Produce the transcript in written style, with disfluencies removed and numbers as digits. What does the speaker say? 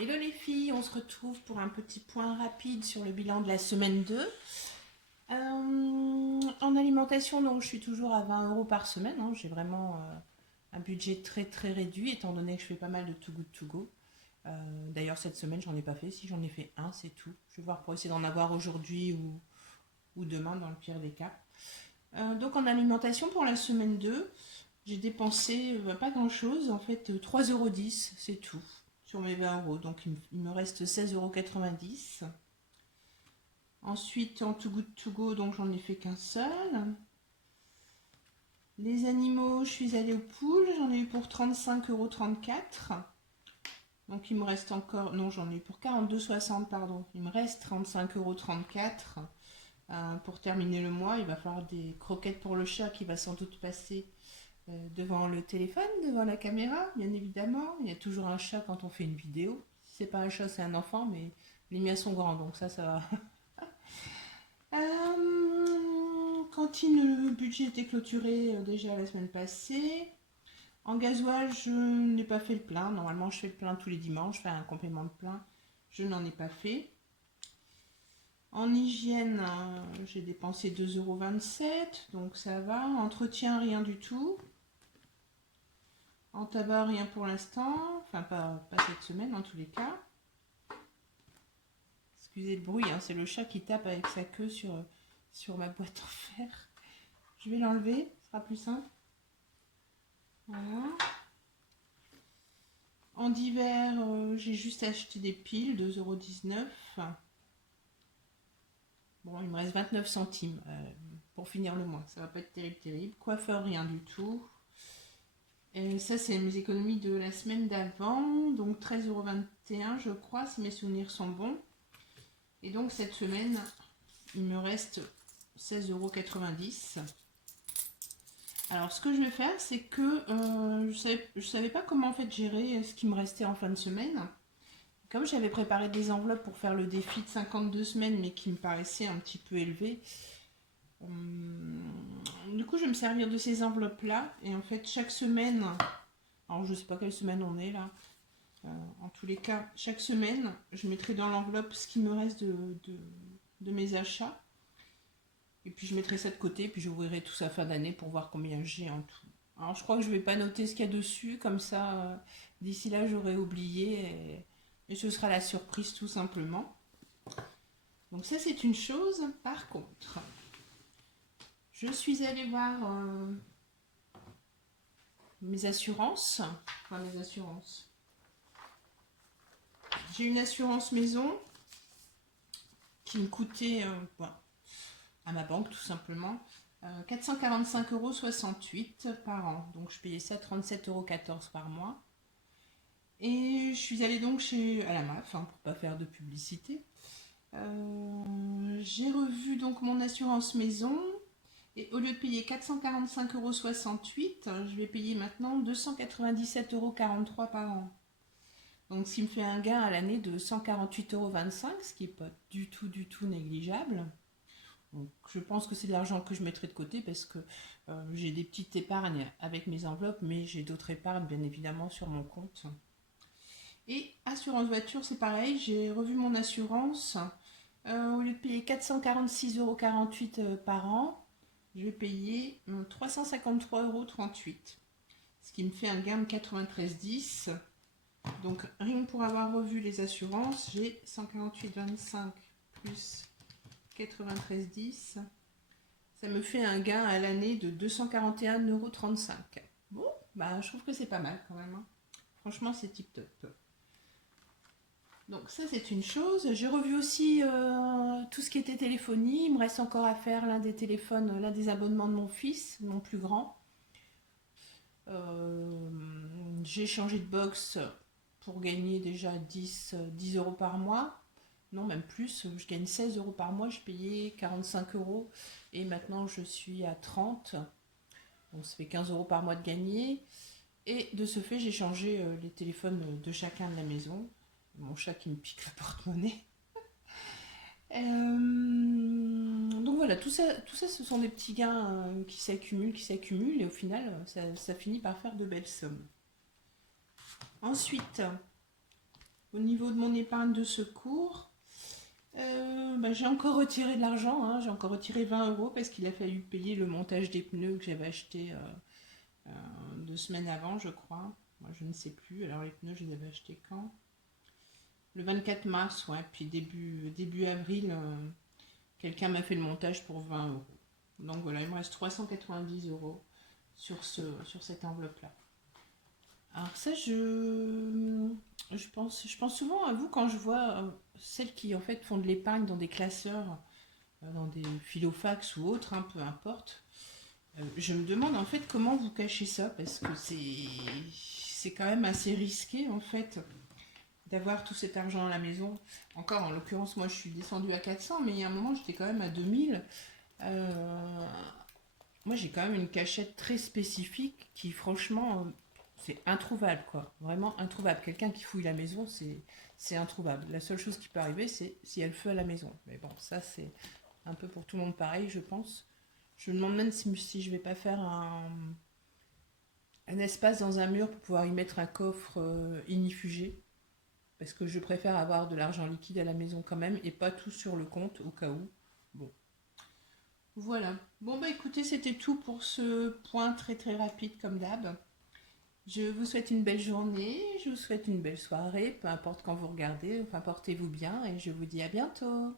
Hello les filles, on se retrouve pour un petit point rapide sur le bilan de la semaine 2. En alimentation, donc, je suis toujours à 20 euros par semaine. Hein. J'ai vraiment un budget très très réduit étant donné que je fais pas mal de Too Good To Go. D'ailleurs cette semaine j'en ai pas fait, si j'en ai fait un c'est tout. Je vais voir pour essayer d'en avoir aujourd'hui ou demain dans le pire des cas. Donc en alimentation pour la semaine 2, j'ai dépensé pas grand chose, en fait 3,10 € c'est tout sur mes 20 euros. Donc il me reste 16,90 €. Ensuite en Too Good To Go, donc j'en ai fait qu'un seul. Les animaux, je suis allée au pool, j'en ai eu pour 35,34 €. Donc il me reste encore, non j'en ai eu pour 42,60 €, pardon. Il me reste 35,34 € pour terminer le mois. Il va falloir des croquettes pour le chat qui va sans doute passer devant le téléphone, devant la caméra, bien évidemment. Il y a toujours un chat quand on fait une vidéo. Si c'est pas un chat, c'est un enfant, mais les miens sont grands, donc ça va. Cantine, le budget était clôturé déjà la semaine passée. En gasoil, je n'ai pas fait le plein. Normalement, je fais le plein tous les dimanches, je fais un complément de plein. Je n'en ai pas fait. En hygiène, j'ai dépensé 2,27 €, donc ça va. Entretien, rien du tout. En tabac, rien pour l'instant. Enfin, pas cette semaine en tous les cas. Excusez le bruit, hein, c'est le chat qui tape avec sa queue sur ma boîte en fer. Je vais l'enlever, ce sera plus simple. Voilà. En divers, j'ai juste acheté des piles, 2,19 €. Bon, il me reste 29 centimes pour finir le mois. Ça va pas être terrible. Coiffeur, rien du tout. Et ça, c'est mes économies de la semaine d'avant. Donc 13,21 € je crois, si mes souvenirs sont bons. Et donc cette semaine, il me reste 16,90 €. Alors ce que je vais faire, c'est que je savais pas comment en fait gérer ce qui me restait en fin de semaine. Comme j'avais préparé des enveloppes pour faire le défi de 52 semaines, mais qui me paraissait un petit peu élevé, du coup je vais me servir de ces enveloppes là. Et en fait chaque semaine, alors je sais pas quelle semaine on est là, en tous les cas, chaque semaine, je mettrai dans l'enveloppe ce qui me reste de mes achats. Et puis je mettrai ça de côté, puis j'ouvrirai tout ça fin d'année pour voir combien j'ai en tout. Alors je crois que je vais pas noter ce qu'il y a dessus, comme ça, d'ici là j'aurai oublié et ce sera la surprise tout simplement. Donc ça c'est une chose. Par contre, je suis allée voir mes assurances. Enfin mes assurances. J'ai une assurance maison qui me coûtait à ma banque tout simplement 445,68 € par an. Donc je payais ça 37,14 € par mois. Et je suis allée donc à la MAF, hein, pour pas faire de publicité. J'ai revu donc mon assurance maison. Et au lieu de payer 445,68 €, je vais payer maintenant 297,43 € par an. Donc ce qui me fait un gain à l'année de 148,25 €, ce qui n'est pas du tout négligeable. Donc, je pense que c'est de l'argent que je mettrai de côté parce que j'ai des petites épargnes avec mes enveloppes, mais j'ai d'autres épargnes bien évidemment sur mon compte. Et assurance voiture, c'est pareil, j'ai revu mon assurance. Au lieu de payer 446,48 € par an, je vais payer 353,38 €, ce qui me fait un gain de 93,10 €. Donc rien que pour avoir revu les assurances, j'ai 148,25 plus 93,10. Ça me fait un gain à l'année de 241,35 €. Bon, bah je trouve que c'est pas mal quand même. Hein. Franchement, c'est tip top. Donc ça c'est une chose. J'ai revu aussi tout ce qui était téléphonie. Il me reste encore à faire l'un des téléphones, l'un des abonnements de mon fils, mon plus grand. J'ai changé de box pour gagner déjà 10 € par mois. Non, même plus, je gagne 16 € par mois, je payais 45 € et maintenant je suis à 30. Donc ça fait 15 € par mois de gagner. Et de ce fait, j'ai changé les téléphones de chacun de la maison. Mon chat qui me pique le porte-monnaie. Donc voilà, tout ça, ce sont des petits gains qui s'accumulent et au final, ça finit par faire de belles sommes. Ensuite, Au niveau de mon épargne de secours, bah, j'ai encore retiré de l'argent, hein. J'ai encore retiré 20 euros parce qu'il a fallu payer le montage des pneus que j'avais acheté 2 semaines avant, je crois. Moi, je ne sais plus. Alors, les pneus, je les avais achetés quand? Le 24 mars, ouais. Puis début avril, quelqu'un m'a fait le montage pour 20 euros. Donc voilà, il me reste 390 euros sur cette enveloppe-là. Alors ça, je pense souvent à vous quand je vois celles qui en fait font de l'épargne dans des classeurs, dans des filofax ou autres, hein, peu importe. Je me demande en fait comment vous cachez ça parce que c'est quand même assez risqué en fait d'avoir tout cet argent à la maison. Encore en l'occurrence, moi je suis descendue à 400, mais il y a un moment j'étais quand même à 2000. Euh, Moi j'ai quand même une cachette très spécifique qui franchement c'est introuvable quoi, vraiment introuvable. Quelqu'un qui fouille la maison c'est introuvable. La seule chose qui peut arriver c'est s'il y a le feu à la maison. Mais bon ça c'est un peu pour tout le monde pareil je pense. Je me demande même si je vais pas faire un espace dans un mur pour pouvoir y mettre un coffre inifugé. Parce que je préfère avoir de l'argent liquide à la maison quand même et pas tout sur le compte au cas où. Bon, voilà. Bon bah écoutez, c'était tout pour ce point très très rapide comme d'hab. Je vous souhaite une belle journée, je vous souhaite une belle soirée, peu importe quand vous regardez, enfin portez-vous bien et je vous dis à bientôt.